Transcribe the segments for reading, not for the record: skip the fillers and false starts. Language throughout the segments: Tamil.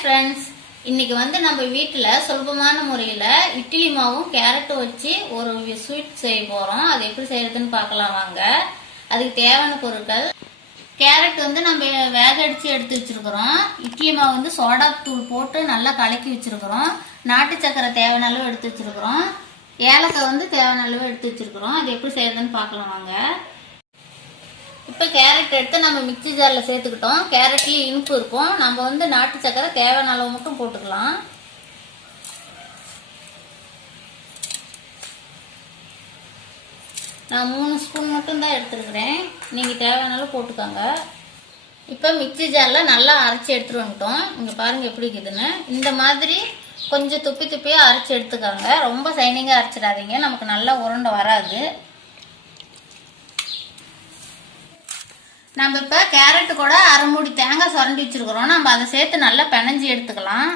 ஃப்ரெண்ட்ஸ், இன்னைக்கு நம்ம வீட்டில் சுலபமான முறையில் இட்லி மாவும் கேரட்டும் வச்சு ஒரு ஸ்வீட் செய்ய போகிறோம். அது எப்படி செய்யறதுன்னு பார்க்கலாம் வாங்க. அதுக்கு தேவையான பொருட்கள்: கேரட் நம்ம வேக அடித்து எடுத்து வச்சிருக்கிறோம். இட்லி மாவு சோடா தூள் போட்டு நல்லா கலக்கி வச்சிருக்கிறோம். நாட்டு சக்கரை தேவையான அளவு எடுத்து வச்சிருக்கிறோம். ஏலக்காய் தேவையான அளவு எடுத்து வச்சிருக்கிறோம். அது எப்படி செய்யறதுன்னு பார்க்கலாம் வாங்க. இப்போ கேரட் எடுத்து நம்ம மிக்சி ஜாரில் சேர்த்துக்கிட்டோம். கேரட்லேயும் இனிப்பு இருக்கும். நம்ம நாட்டு சக்கரை தேவையான அளவு மட்டும் போட்டுக்கலாம். நான் 3 ஸ்பூன் மட்டும் தான் எடுத்துருக்கிறேன். நீங்கள் தேவையான அளவு போட்டுக்கோங்க. இப்போ மிக்சி ஜாரில் நல்லா அரைச்சி எடுத்துட்டு வந்துட்டோம். இங்கே பாருங்கள் எப்படி இருக்குதுன்னு. இந்த மாதிரி கொஞ்சம் துப்பி துப்பியாக அரைச்சி எடுத்துக்கோங்க. ரொம்ப சைனிங்காக அரைச்சிடாதீங்க, நமக்கு நல்லா உருண்டை வராது. நம்ம இப்போ கேரட்டு கூட அரை மூடி தேங்காய் சுரண்டி வச்சிருக்கிறோம். நம்ம அதை சேர்த்து நல்லா பிணைஞ்சி எடுத்துக்கலாம்.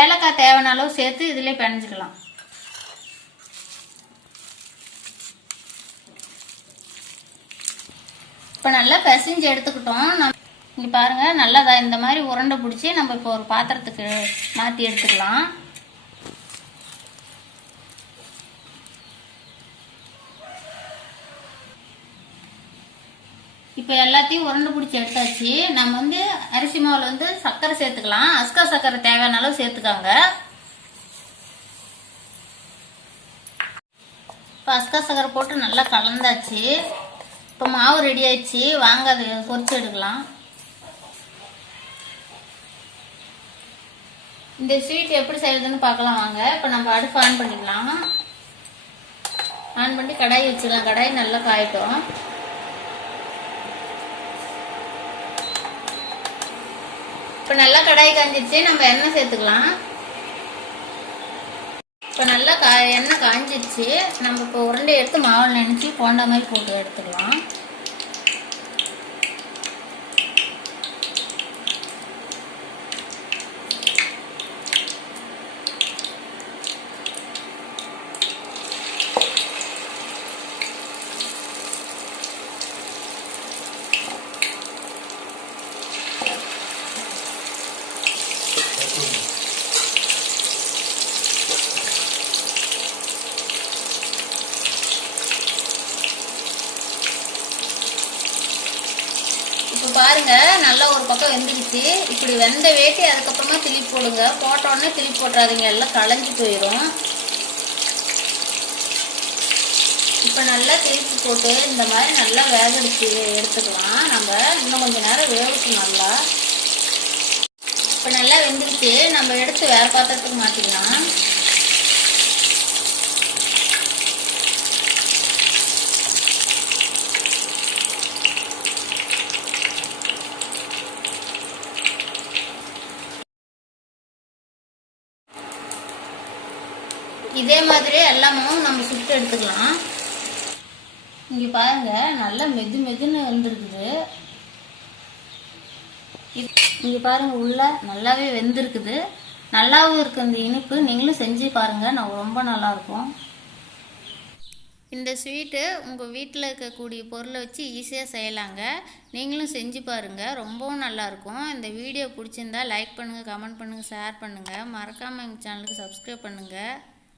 ஏலக்காய் தேவையான அளவு சேர்த்து இதிலே பிணைஞ்சிக்கலாம். இப்போ நல்லா பிசைஞ்சு எடுத்துக்கிட்டோம். இங்கே பாருங்கள், நல்லா இந்த மாதிரி உருண்டை பிடிச்சி நம்ம இப்போ ஒரு பாத்திரத்துக்கு மாற்றி எடுத்துக்கலாம். இப்போ எல்லாத்தையும் உருண்டை பிடிச்சி எடுத்தாச்சு. நம்ம அரிசி மாவில் சர்க்கரை சேர்த்துக்கலாம். அஸ்கா சர்க்கரை தேவையான அளவு சேர்த்துக்காங்க. இப்போ அஸ்கா சர்க்கரை போட்டு நல்லா கலந்தாச்சு. இப்போ மாவு ரெடி ஆயிடுச்சு. வாங்க அதை பொரிச்சு எடுக்கலாம். இந்த ஸ்வீட் எப்படி செய்யறதுன்னு பார்க்கலாம் வாங்க. இப்போ நம்ம அடுப்பு ஆன் பண்ணிக்கலாம். ஆன் பண்ணி கடாய் வச்சுக்கலாம். கடாய் நல்லா காயட்டும். இப்போ நல்லா கடாய் காஞ்சிடுச்சு. நம்ம எண்ணெய் சேர்த்துக்கலாம். இப்போ நல்லா எண்ணெய் காஞ்சிடுச்சு. நம்ம இப்போ உருண்டை எடுத்து மாவில் நினைச்சு போண்டா மாதிரி போட்டு எடுத்துக்கலாம். இப்போ பாருங்க, நல்லா ஒரு பக்கம் வெந்துடுச்சு. இப்படி வெந்த வேட்டி அதுக்கப்புறமா திருப்பி போடுங்க. போட்டோடனே திருப்பி போட்டுறாதீங்க, எல்லாம் களைஞ்சி போயிடும். இப்போ நல்லா திருப்பி போட்டு இந்த மாதிரி நல்லா வேக எடுத்துக்கலாம். நம்ம இன்னும் கொஞ்சம் நேரம் வேகட்டும் நல்லா. இப்போ நல்லா வெந்துடுச்சு. நம்ம எடுத்து வேற பாத்திரத்துக்கு மாற்றிக்கலாம். இதே மாதிரி எல்லாமும் நம்ம சுட்டு எடுத்துக்கலாம். இங்கே பாருங்க, நல்லா மெதுன்னு வந்துருக்குது. இங்கே பாருங்க, உள்ள நல்லாவே வெந்திருக்குது. நல்லாவும் இருக்கு இந்த இனிப்பு. நீங்களும் செஞ்சு பாருங்க, நான் ரொம்ப நல்லா இருக்கும். இந்த ஸ்வீட்டு உங்கள் வீட்டில் இருக்கக்கூடிய பொருளை வச்சு ஈஸியாக செய்யலாங்க. நீங்களும் செஞ்சு பாருங்கள், ரொம்பவும் நல்லாயிருக்கும். இந்த வீடியோ பிடிச்சிருந்தா லைக் பண்ணுங்கள், கமெண்ட் பண்ணுங்கள், ஷேர் பண்ணுங்கள். மறக்காமல் எங்கள் சேனலுக்கு சப்ஸ்கிரைப் பண்ணுங்கள்.